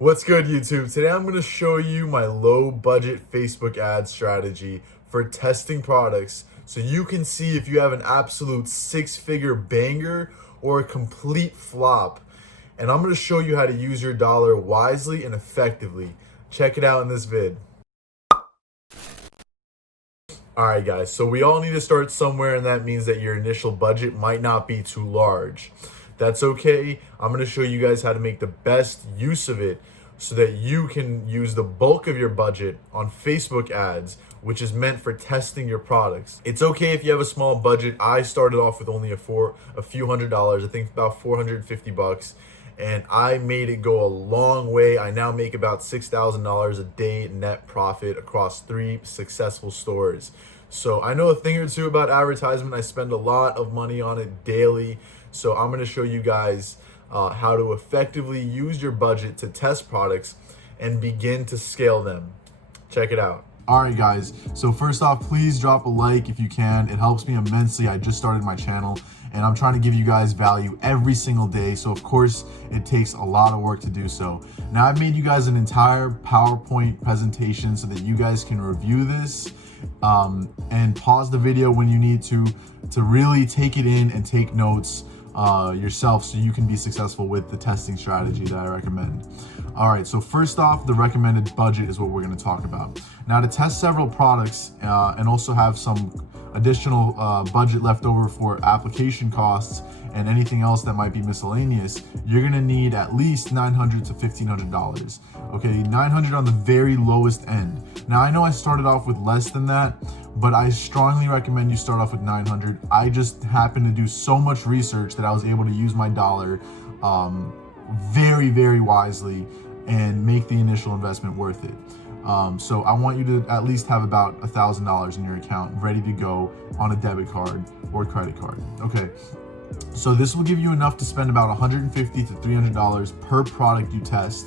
What's good, YouTube? Today I'm going to show you my low budget Facebook ad strategy for testing products so you can see if you have an absolute six-figure banger or a complete flop. And I'm going to show you how to use your dollar wisely and effectively. Check it out in this vid. Alright guys, so we all need to start somewhere, and that means that your initial budget might not be too large. That's okay. I'm going to show you guys how to make the best use of it so that you can use the bulk of your budget on Facebook ads, which is meant for testing your products. It's okay if you have a small budget. I started off with only a few $100s, I think about $450, and I made it go a long way. I now make about $6,000 a day net profit across 3 successful stores. So I know a thing or two about advertisement. I spend a lot of money on it daily. So I'm going to show you guys how to effectively use your budget to test products and begin to scale them. Check it out. All right, guys. So first off, please drop a like if you can. It helps me immensely. I just started my channel and I'm trying to give you guys value every single day. So of course, it takes a lot of work to do so. Now I've made you guys an entire PowerPoint presentation so that you guys can review this and pause the video when you need to really take it in and take notes yourself so you can be successful with the testing strategy that I recommend. All right, so first off, the recommended budget is what we're going to talk about. Now, to test several products and also have some additional budget left over for application costs and anything else that might be miscellaneous, you're going to need at least $900 to $1,500. Okay, $900 on the very lowest end. Now, I know I started off with less than that, but I strongly recommend you start off with $900. I just happened to do so much research that I was able to use my dollar very, very wisely and make the initial investment worth it. So I want you to at least have about $1,000 in your account ready to go on a debit card or credit card. Okay, so this will give you enough to spend about $150 to $300 per product you test,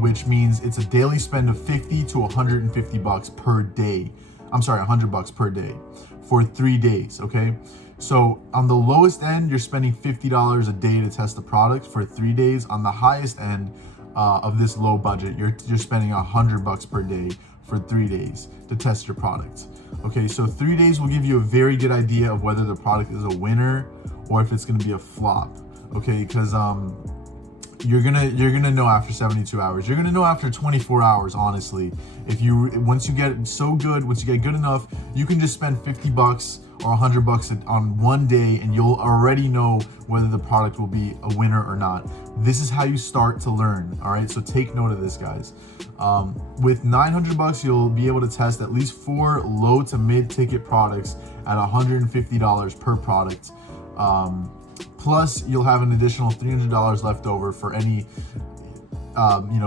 which means it's a daily spend of $50 to $150 per day. I'm sorry, $100 per day for 3 days, okay? So on the lowest end, you're spending $50 a day to test the product for 3 days. On the highest end of this low budget, you're spending $100 per day for 3 days to test your product. Okay, so 3 days will give you a very good idea of whether the product is a winner or if it's gonna be a flop, okay? Because you're gonna know after 72 hours. You're gonna know after 24 hours, honestly. Once you get so good, once you get good enough, you can just spend $50 or $100 on one day and you'll already know whether the product will be a winner or not. This is how you start to learn, all right? So take note of this, guys. With $900, you'll be able to test at least 4 low to mid ticket products at $150 per product. Plus, you'll have an additional $300 left over for any,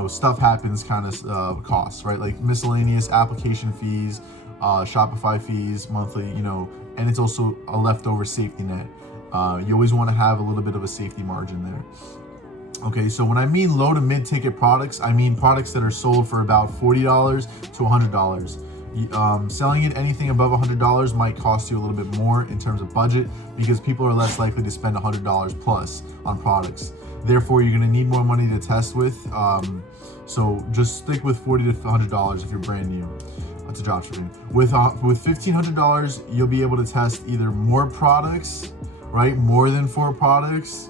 stuff happens kind of costs, right? Like miscellaneous application fees, Shopify fees, monthly, and it's also a leftover safety net. You always want to have a little bit of a safety margin there. Okay, so when I mean low to mid ticket products, I mean products that are sold for about $40 to $100. Selling it anything above $100 might cost you a little bit more in terms of budget because people are less likely to spend $100 plus on products. Therefore, you're going to need more money to test with. So just stick with $40 to $100 if you're brand new to dropshipping. With $1,500, you'll be able to test either more products, right? More than 4 products,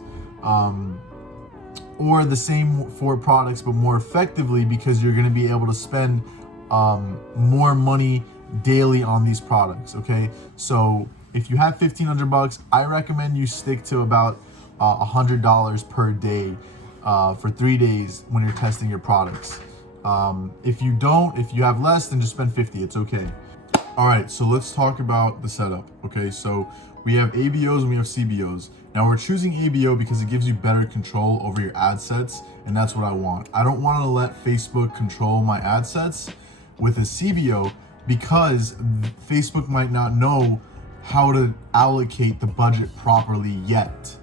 or the same 4 products but more effectively because you're going to be able to spend more money daily on these products. Okay, so if you have $1,500, I recommend you stick to about $100 per day for 3 days when you're testing your products. If you have less, then just spend $50. It's okay. All right, so let's talk about the setup. Okay, so we have ABOs and we have CBOs. Now we're choosing ABO because it gives you better control over your ad sets, and that's what I want. I don't want to let Facebook control my ad sets with a CBO because Facebook might not know how to allocate the budget properly yet.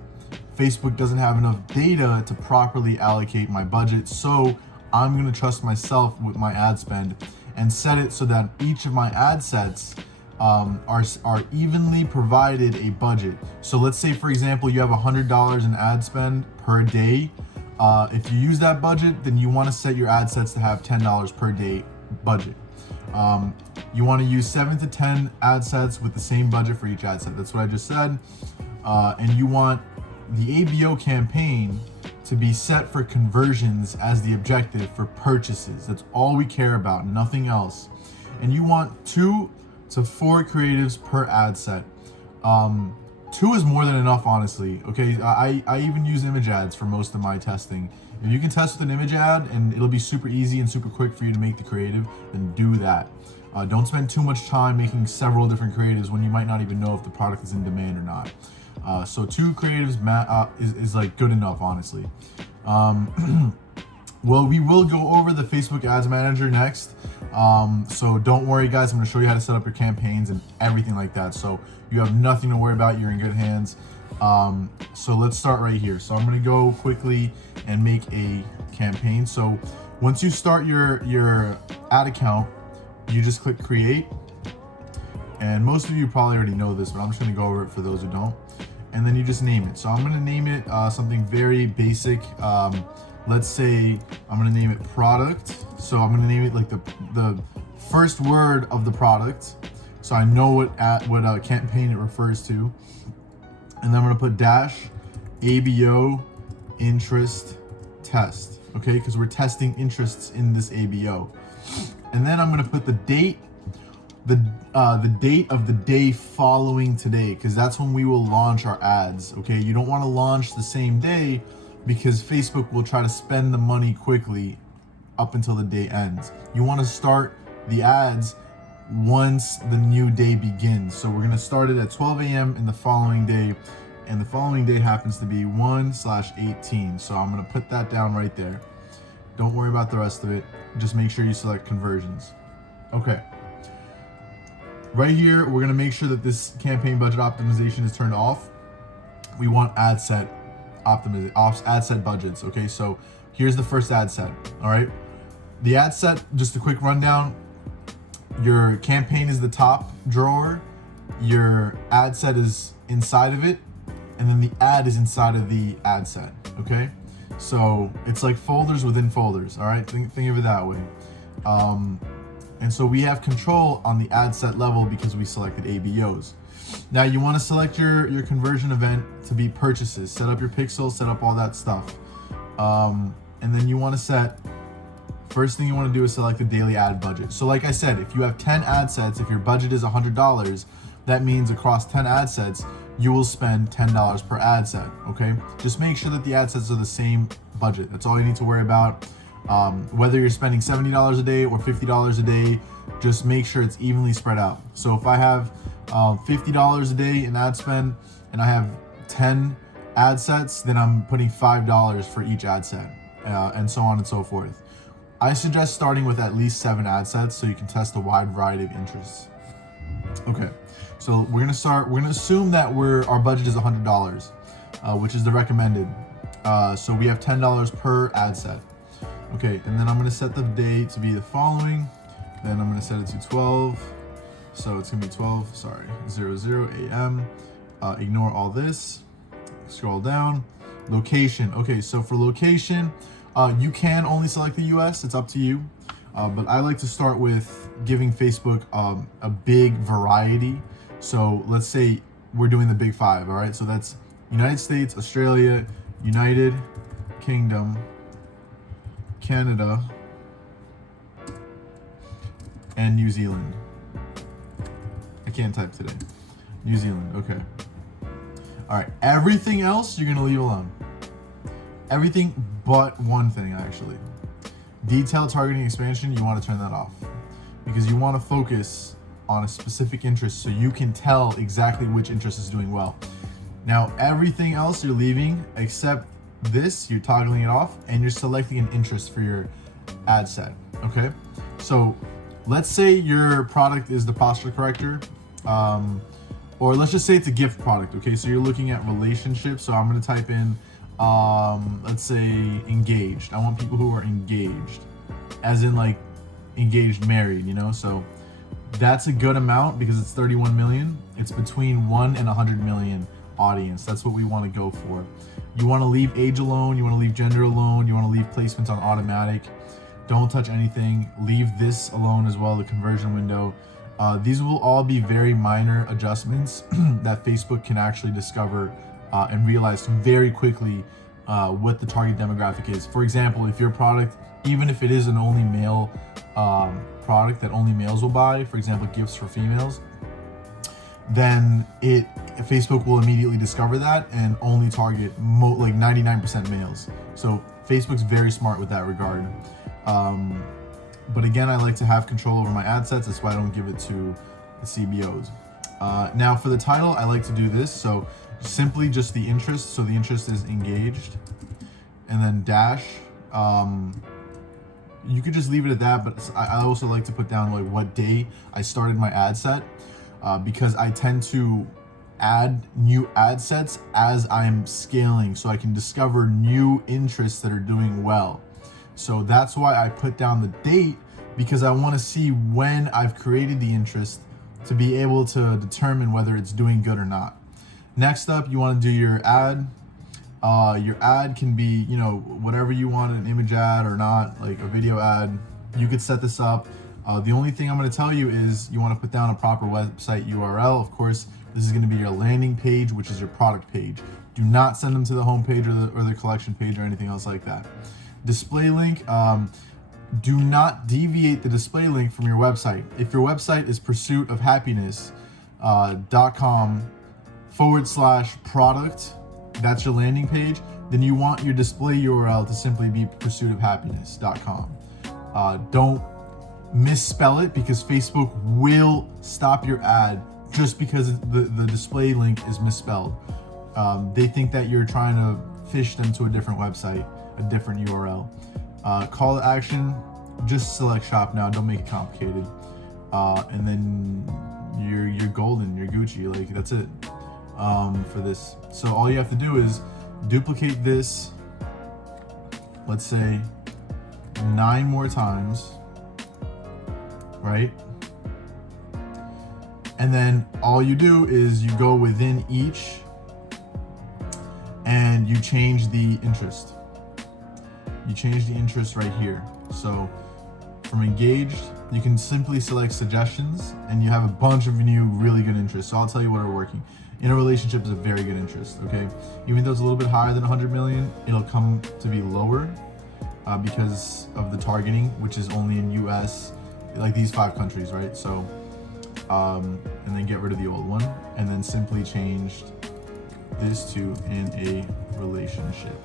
Facebook doesn't have enough data to properly allocate my budget, so I'm going to trust myself with my ad spend and set it so that each of my ad sets are evenly provided a budget. So let's say, for example, you have $100 in ad spend per day. If you use that budget, then you want to set your ad sets to have $10 per day budget. You want to use 7 to 10 ad sets with the same budget for each ad set. That's what I just said. And you want the ABO campaign to be set for conversions as the objective for purchases. That's all we care about, nothing else. And you want 2 to 4 creatives per ad set. 2 is more than enough, honestly. Okay, I even use image ads for most of my testing. If you can test with an image ad and it'll be super easy and super quick for you to make the creative, then do that. Don't spend too much time making several different creatives when you might not even know if the product is in demand or not. So 2 creatives is like good enough, honestly. Well, we will go over the Facebook Ads Manager next. So don't worry, guys. I'm going to show you how to set up your campaigns and everything like that. So you have nothing to worry about. You're in good hands. So let's start right here. So I'm going to go quickly and make a campaign. So once you start your ad account, you just click create. And most of you probably already know this, but I'm just going to go over it for those who don't. And then you just name it. So I'm going to name it something very basic. Let's say I'm going to name it product. So I'm going to name it like the first word of the product, so I know what campaign it refers to. And then I'm going to put dash ABO interest test, okay, because we're testing interests in this ABO. And then I'm going to put the date, the date of the day following today, because that's when we will launch our ads. Okay, you don't want to launch the same day, because Facebook will try to spend the money quickly up until the day ends. You want to start the ads once the new day begins. So we're going to start it at 12 a.m. in the following day, and the following day happens to be 1/18. So I'm going to put that down right there. Don't worry about the rest of it. Just make sure you select conversions. Okay. Right here, we're going to make sure that this campaign budget optimization is turned off. We want ad set budgets. Okay, so here's the first ad set. All right, the ad set, just a quick rundown. Your campaign is the top drawer, your ad set is inside of it, and then the ad is inside of the ad set. Okay, so it's like folders within folders. All right, think of it that way. And so we have control on the ad set level because we selected ABOs. Now you want to select your conversion event to be purchases. Set up your pixels, set up all that stuff. And then you want to set, first thing you want to do is select the daily ad budget. So like I said, if you have 10 ad sets, if your budget is $100, that means across 10 ad sets, you will spend $10 per ad set, okay? Just make sure that the ad sets are the same budget. That's all you need to worry about. Whether you're spending $70 a day or $50 a day, just make sure it's evenly spread out. So if I have $50 a day in ad spend and I have 10 ad sets, then I'm putting $5 for each ad set, and so on and so forth. I suggest starting with at least 7 ad sets so you can test a wide variety of interests. Okay, so we're gonna assume that our budget is $100, which is the recommended. So we have $10 per ad set. Okay, and then I'm gonna set the day to be the following. Then I'm gonna set it to 12. So it's gonna be 00 a.m. Ignore all this. Scroll down. Location. Okay, so for location, you can only select the US. It's up to you. But I like to start with giving Facebook a big variety. So let's say we're doing the big 5. All right. So that's United States, Australia, United Kingdom, Canada, and New Zealand. I can't type today. New Zealand, okay. All right, everything else you're gonna leave alone. Everything but one thing, actually. Detailed targeting expansion, you wanna turn that off because you wanna focus on a specific interest so you can tell exactly which interest is doing well. Now, everything else you're leaving except this, you're toggling it off and you're selecting an interest for your ad set, okay? So let's say your product is the posture corrector, or let's just say it's a gift product, okay? So you're looking at relationships. So I'm gonna type in, let's say engaged. I want people who are engaged, as in like engaged, married, you know? So that's a good amount because it's 31 million. It's between 1 and 100 million audience. That's what we want to go for. You want to leave age alone, you want to leave gender alone, you want to leave placements on automatic. Don't touch anything. Leave this alone as well, the conversion window. These will all be very minor adjustments that Facebook can actually discover and realize very quickly what the target demographic is. For example, if your product, even if it is an only male product that only males will buy, for example, gifts for females, then Facebook will immediately discover that and only target like 99% males. So Facebook's very smart with that regard. But again, I like to have control over my ad sets. That's why I don't give it to the CBOs. Now for the title, I like to do this. So simply just the interest. So the interest is engaged, and then dash. You could just leave it at that, but I also like to put down like what day I started my ad set, because I tend to add new ad sets as I'm scaling, so I can discover new interests that are doing well. So that's why I put down the date, because I want to see when I've created the interest to be able to determine whether it's doing good or not. Next up, you want to do your ad. Your ad can be, you know, whatever you want, an image ad or not, like a video ad. You could set this up. The only thing I'm going to tell you is you want to put down a proper website URL. Of course, this is going to be your landing page, which is your product page. Do not send them to the home page or the collection page or anything else like that. Display link, do not deviate the display link from your website. If your website is pursuitofhappiness.com/product, that's your landing page, then you want your display URL to simply be pursuitofhappiness.com. Don't misspell it, because Facebook will stop your ad just because the display link is misspelled. They think that you're trying to fish them to a different website, a different URL. Call to action, just select shop now, don't make it complicated. And then you're golden, you're Gucci, like that's it for this. So all you have to do is duplicate this, let's say 9 more times, right? And then all you do is you go within each and you change the interest. You change the interest right here. So from engaged, you can simply select suggestions and you have a bunch of new really good interests. So I'll tell you what are working. In a relationship is a very good interest, okay? Even though it's a little bit higher than 100 million, it'll come to be lower because of the targeting, which is only in US, like these 5 countries, right? So, and then get rid of the old one and then simply change this to in a relationship.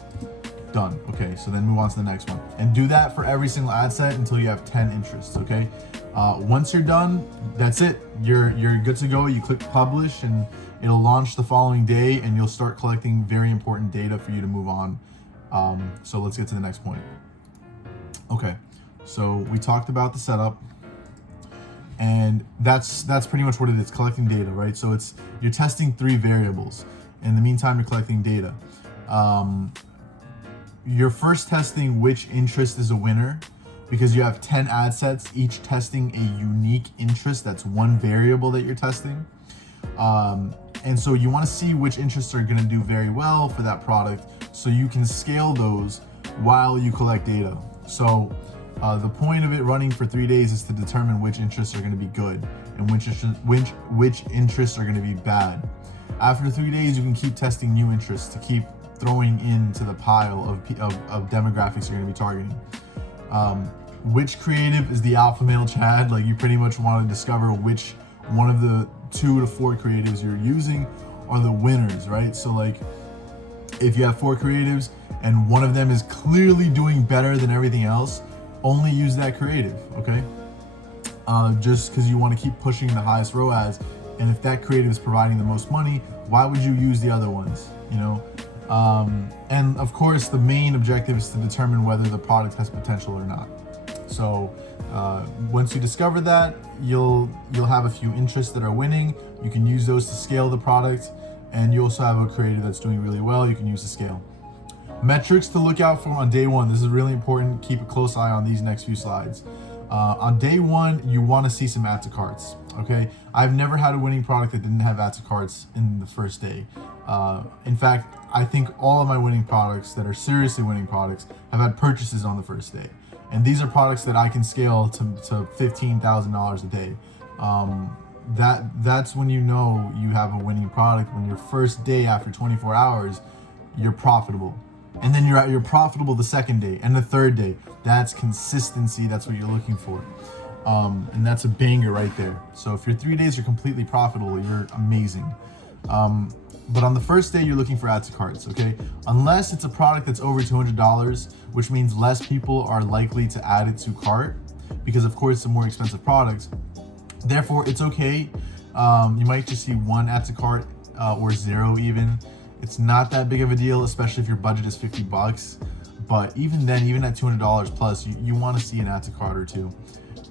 Done. Okay, so then move on to the next one and do that for every single ad set until you have 10 interests. Okay, once you're done, that's it. You're good to go. You click publish and it'll launch the following day, and you'll start collecting very important data for you to move on. So let's get to the next point. Okay, so we talked about the setup, and that's pretty much what it is, collecting data, right? So you're testing 3 variables. In the meantime, you're collecting data. You're first testing which interest is a winner, because you have 10 ad sets, each testing a unique interest. That's one variable that you're testing. And so you want to see which interests are going to do very well for that product, so you can scale those while you collect data. So the point of it running for 3 days is to determine which interests are going to be good and which interests are going to be bad. After 3 days, you can keep testing new interests to keep throwing into the pile of demographics you're going to be targeting. Which creative is the alpha male Chad? Like, you pretty much want to discover which one of the 2 to 4 creatives you're using are the winners, right? So like, if you have 4 creatives and one of them is clearly doing better than everything else, only use that creative, okay? Just because you want to keep pushing the highest ROAS, and if that creative is providing the most money, why would you use the other ones, you know? And of course, the main objective is to determine whether the product has potential or not. So once you discover that, you'll have a few interests that are winning. You can use those to scale the product, and you also have a creative that's doing really well. You can use to scale. Metrics to look out for on day 1. This is really important. Keep a close eye on these next few slides. On day one, you want to see some add to carts. Okay, I've never had a winning product that didn't have add to carts in the first day. In fact, I think all of my winning products that are seriously winning products have had purchases on the first day, and these are products that I can scale to $15,000 a day. That's when you know you have a winning product. When your first day after 24 hours, you're profitable. And then you're profitable the second day and the third day. That's consistency. That's what you're looking for. And that's a banger right there. So if your 3 days are completely profitable, you're amazing. But on the first day, you're looking for add to carts, okay? Unless it's a product that's over $200, which means less people are likely to add it to cart, because of course, it's a more expensive product. Therefore, it's okay. You might just see one add to cart or zero even. It's not that big of a deal, especially if your budget is $50. But even then, even at $200 plus, you want to see an add to cart or two.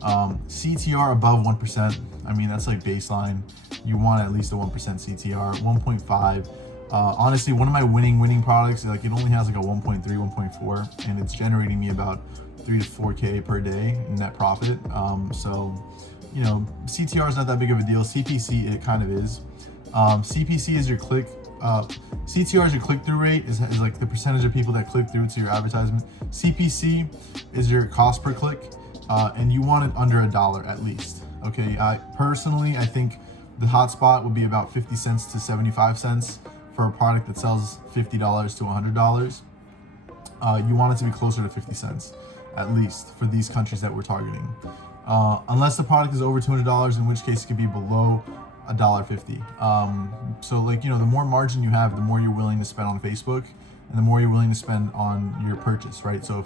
CTR above 1%. I mean, that's like baseline. You want at least a 1% CTR, 1.5. Honestly, one of my winning products, like it only has like a 1.3, 1.4, and it's generating me about 3 to 4K per day in net profit. So, you know, CTR is not that big of a deal. CPC, it kind of is. CPC is your CTR is your click-through rate, is like the percentage of people that click through to your advertisement. CPC is your cost per click, and you want it under $1 at least. Okay, personally, I think the hotspot would be about 50 cents to 75 cents for a product that sells $50 to $100. You want it to be closer to 50 cents at least for these countries that we're targeting. Unless the product is over $200, in which case it could be below $1.50. So like, you know, the more margin you have, the more you're willing to spend on Facebook and the more you're willing to spend on your purchase, right? So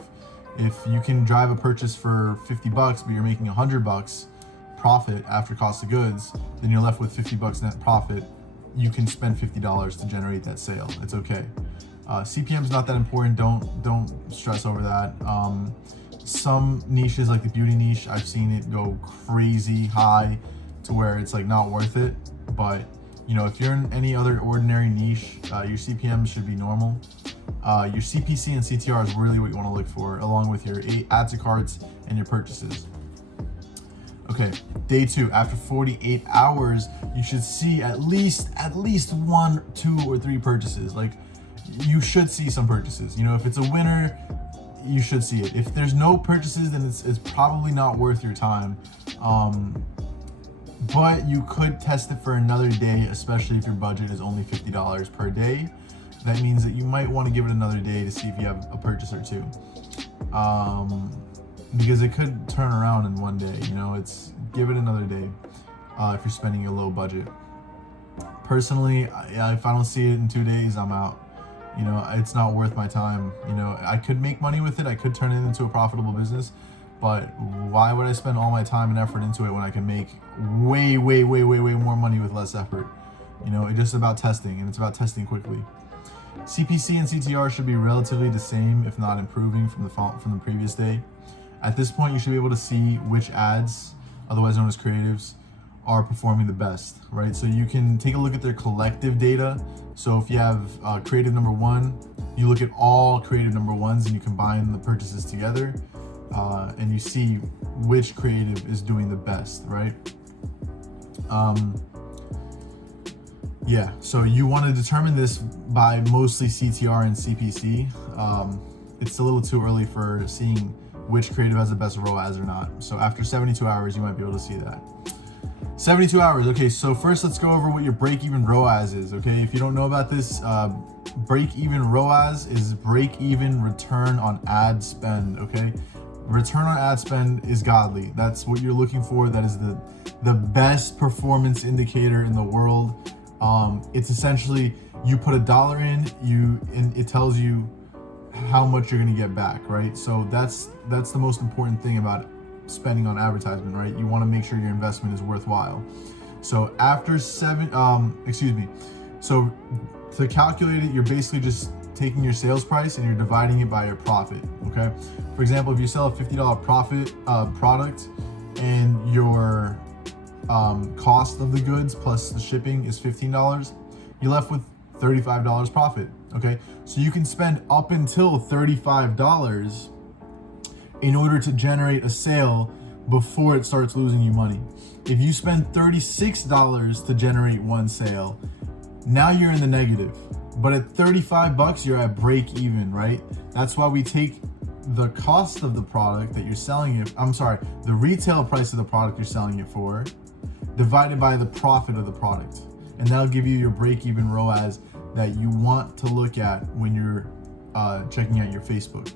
if you can drive a purchase for $50, but you're making $100 profit after cost of goods, then you're left with $50 net profit. You can spend $50 to generate that sale. It's okay. CPM is not that important. Don't stress over that. Some niches like the beauty niche, I've seen it go crazy high to where it's like not worth it. But you know, if you're in any other ordinary niche, your CPM should be normal. Your CPC and CTR is really what you want to look for, along with your add to carts and your purchases. Okay, day 2, after 48 hours, you should see at least 1, 2, or 3 purchases. Like, you should see some purchases. You know, if it's a winner, you should see it. If there's no purchases, then it's probably not worth your time. But you could test it for another day, especially if your budget is only $50 per day. That means that you might want to give it another day to see if you have a purchase or two. Because it could turn around in one day, you know, give it another day if you're spending a low budget. Personally, if I don't see it in 2 days, I'm out. You know, it's not worth my time. You know, I could make money with it. I could turn it into a profitable business, but why would I spend all my time and effort into it when I can make way more money with less effort? You know, it's just about testing, and it's about testing quickly. CPC and CTR should be relatively the same, if not improving from the previous day. At this point, you should be able to see which ads, otherwise known as creatives, are performing the best, right? So you can take a look at their collective data. So if you have creative number 1, you look at all creative number 1s and you combine the purchases together, and you see which creative is doing the best, right? Yeah, so you want to determine this by mostly CTR and CPC. It's a little too early for seeing which creative has the best ROAS or not. So after 72 hours, you might be able to see that. 72 hours. Okay, so first let's go over what your break-even ROAS is, okay? If you don't know about this, break-even ROAS is break-even return on ad spend, okay? Return on ad spend is godly. That's what you're looking for. That is the best performance indicator in the world. It's essentially, you put $1 in, and it tells you how much you're gonna get back, right? So that's the most important thing about spending on advertisement, right? You want to make sure your investment is worthwhile. So after so to calculate it, you're basically just taking your sales price and you're dividing it by your profit, okay? For example, if you sell a $50 profit product and your cost of the goods plus the shipping is $15, you're left with $35 profit, okay? So you can spend up until $35 in order to generate a sale before it starts losing you money. If you spend $36 to generate one sale, now you're in the negative. But at $35, you're at break even, right? That's why we take the cost of the product that you're selling it, the retail price of the product you're selling it for, divided by the profit of the product. And that'll give you your break even ROAS that you want to look at when you're checking out your Facebook.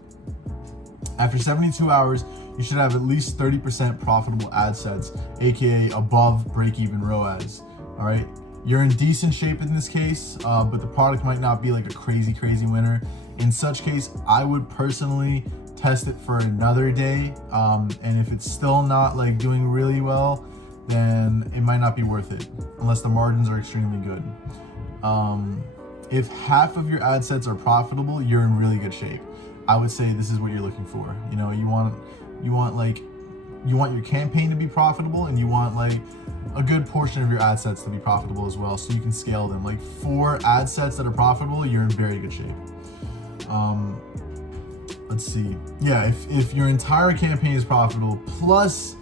After 72 hours, you should have at least 30% profitable ad sets, aka above break-even ROAS. All right, you're in decent shape in this case, but the product might not be like a crazy winner. In such case, I would personally test it for another day, and if it's still not like doing really well, then it might not be worth it, unless the margins are extremely good. If half of your ad sets are profitable, you're in really good shape. I would say this is what you're looking for. You know, you want your campaign to be profitable, and you want like a good portion of your ad sets to be profitable as well, so you can scale them. Like 4 ad sets that are profitable, you're in very good shape. Let's see. Yeah, if your entire campaign is profitable, plus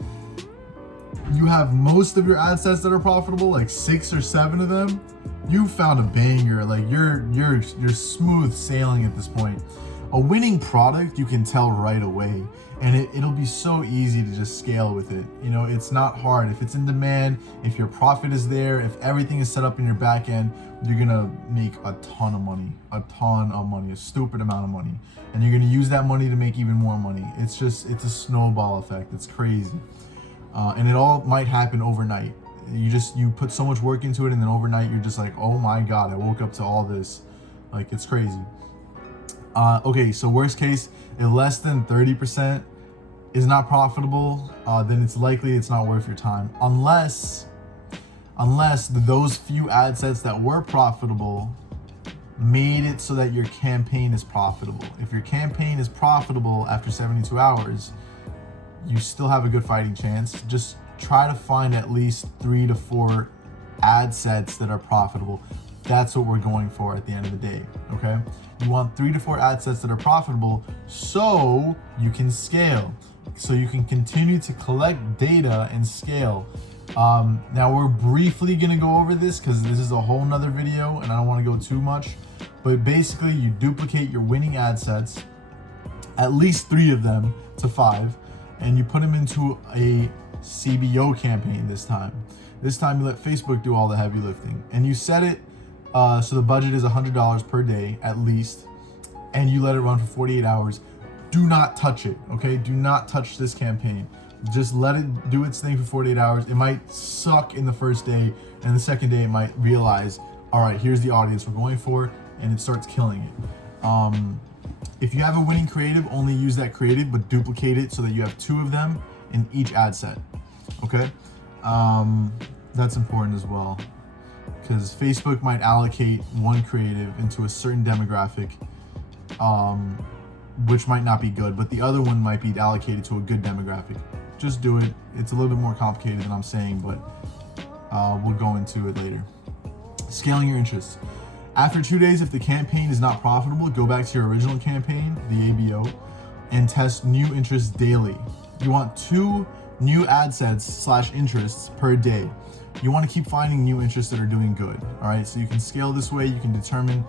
you have most of your ad sets that are profitable, like 6 or 7 of them, you found a banger. Like you're smooth sailing at this point. A winning product, you can tell right away, and it'll be so easy to just scale with it. You know, it's not hard. If it's in demand, if your profit is there, if everything is set up in your back end, you're gonna make a ton of money, a stupid amount of money. And you're gonna use that money to make even more money. It's a snowball effect. It's crazy. And it all might happen overnight. You put so much work into it, and then overnight you're just like, oh my God, I woke up to all this. Like, it's crazy. Okay, so worst case, if less than 30% is not profitable, then it's likely it's not worth your time. Unless those few ad sets that were profitable made it so that your campaign is profitable. If your campaign is profitable after 72 hours, you still have a good fighting chance. Just try to find at least 3 to 4 ad sets that are profitable. That's what we're going for at the end of the day, okay? You want 3 to 4 ad sets that are profitable so you can scale, so you can continue to collect data and scale. Now we're briefly gonna go over this because this is a whole nother video and I don't wanna go too much, but basically you duplicate your winning ad sets, at least 3 of them to 5, and you put them into a CBO campaign this time. This time you let Facebook do all the heavy lifting, and you set it so the budget is $100 per day at least, and you let it run for 48 hours. Do not touch it, okay? Do not touch this campaign. Just let it do its thing for 48 hours. It might suck in the first day, and the second day it might realize, all right, here's the audience we're going for, and it starts killing it. If you have a winning creative, only use that creative, but duplicate it so that you have 2 of them in each ad set, okay? That's important as well, because Facebook might allocate one creative into a certain demographic, which might not be good, but the other one might be allocated to a good demographic. Just do it. It's a little bit more complicated than I'm saying, but we'll go into it later. Scaling your interests. After 2 days, if the campaign is not profitable, go back to your original campaign, the ABO, and test new interests daily. You want 2 new ad sets / interests per day. You want to keep finding new interests that are doing good. All right, so you can scale this way. You can determine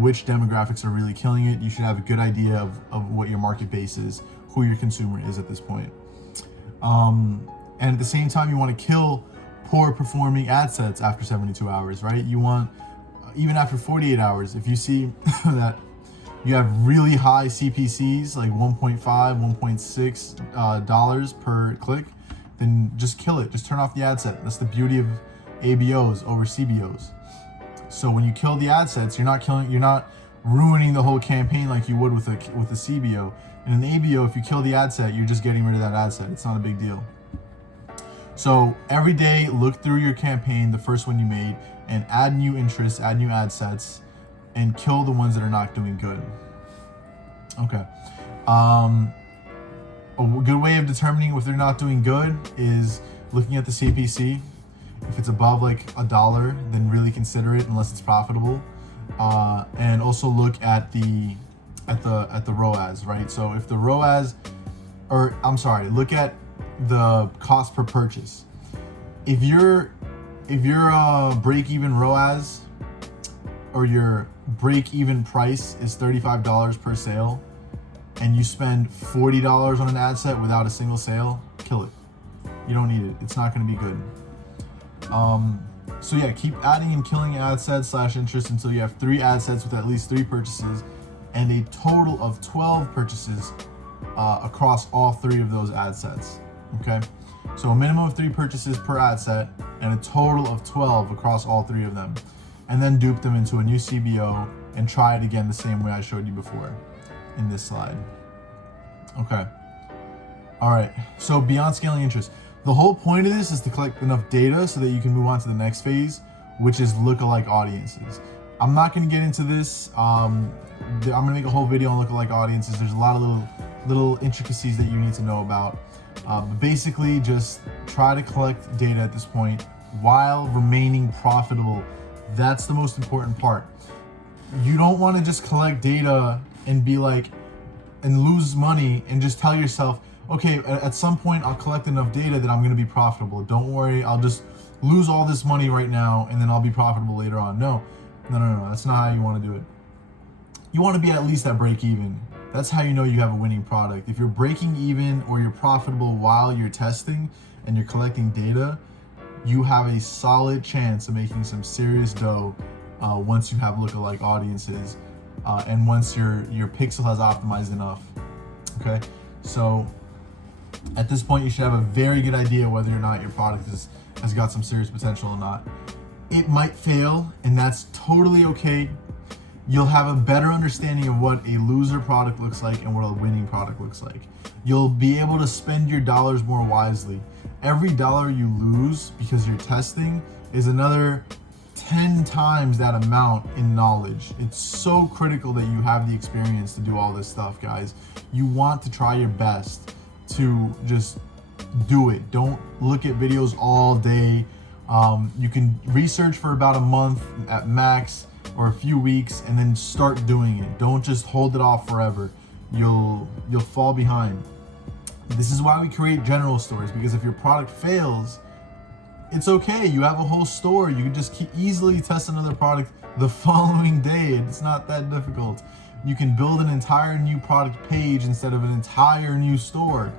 which demographics are really killing it. You should have a good idea of what your market base is, who your consumer is at this point. And at the same time, you want to kill poor performing ad sets after 72 hours, right? You want, even after 48 hours, if you see that you have really high CPCs, like $1.5, $1.6 dollars per click, then just kill it. Just turn off the ad set. That's the beauty of ABOs over CBOs. So when you kill the ad sets, you're not ruining the whole campaign like you would with a CBO. In an ABO, if you kill the ad set, you're just getting rid of that ad set. It's not a big deal. So every day, look through your campaign, the first one you made, and add new interests, add new ad sets, and kill the ones that are not doing good. Okay. A good way of determining if they're not doing good is looking at the CPC. If it's above like $1, then really consider it unless it's profitable. And also look at the ROAS, right? So if the ROAS, look at the cost per purchase. If your break-even ROAS or your break-even price is $35 per sale, and you spend $40 on an ad set without a single sale, kill it. You don't need it. It's not going to be good. So yeah, keep adding and killing ad sets / interest until you have 3 ad sets with at least 3 purchases and a total of 12 purchases across all 3 of those ad sets. Okay, so a minimum of 3 purchases per ad set and a total of 12 across all 3 of them, and then dupe them into a new CBO and try it again the same way I showed you before in this slide. Okay. All right. So beyond scaling interest, the whole point of this is to collect enough data so that you can move on to the next phase, which is lookalike audiences. I'm not going to get into this. I'm going to make a whole video on lookalike audiences. There's a lot of little intricacies that you need to know about. But basically, just try to collect data at this point while remaining profitable. That's the most important part. You don't want to just collect data and be like, and lose money and just tell yourself, okay, at some point I'll collect enough data that I'm going to be profitable. Don't worry, I'll just lose all this money right now and then I'll be profitable later on. No. That's not how you want to do it. You want to be at least at break even. That's how you know you have a winning product. If you're breaking even or you're profitable while you're testing and you're collecting data, you have a solid chance of making some serious dough once you have lookalike audiences and once your pixel has optimized enough. Okay, so at this point you should have a very good idea whether or not your product has got some serious potential or not. It might fail, and that's totally okay. You'll have a better understanding of what a loser product looks like and what a winning product looks like. You'll be able to spend your dollars more wisely. Every dollar you lose because you're testing is another 10 times that amount in knowledge. It's so critical that you have the experience to do all this stuff, guys. You want to try your best to just do it. Don't look at videos all day. You can research for about a month at max or a few weeks and then start doing it. Don't just hold it off forever. You'll fall behind. This is why we create general stores, because if your product fails, it's okay. You have a whole store. You can just easily test another product the following day. It's not that difficult. You can build an entire new product page instead of an entire new store.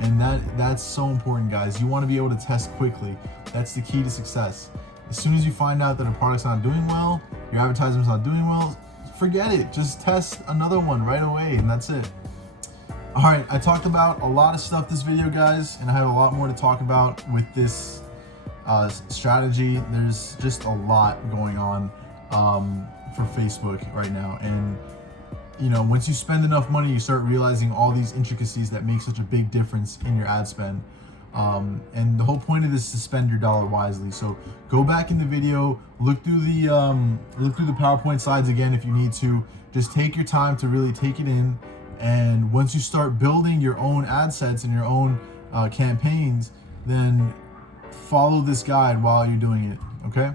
And that's so important, guys. You want to be able to test quickly. That's the key to success. As soon as you find out that a product's not doing well, your advertisement's not doing well, forget it. Just test another one right away, and that's it. All right, I talked about a lot of stuff this video, guys, and I have a lot more to talk about with this strategy. There's just a lot going on for Facebook right now, and you know, once you spend enough money, you start realizing all these intricacies that make such a big difference in your ad spend. And the whole point of this is to spend your dollar wisely. So go back in the video, look through the PowerPoint slides again if you need to. Just take your time to really take it in. And once you start building your own ad sets and your own campaigns, then follow this guide while you're doing it. Okay.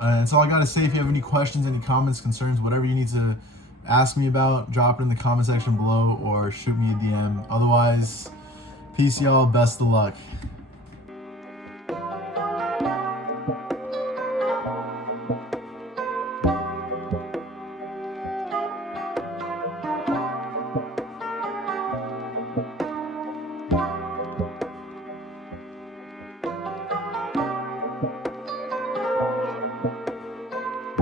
That's all I got to say. If you have any questions, any comments, concerns, whatever you need to ask me about, drop it in the comment section below or shoot me a DM. Otherwise, peace, y'all. Best of luck.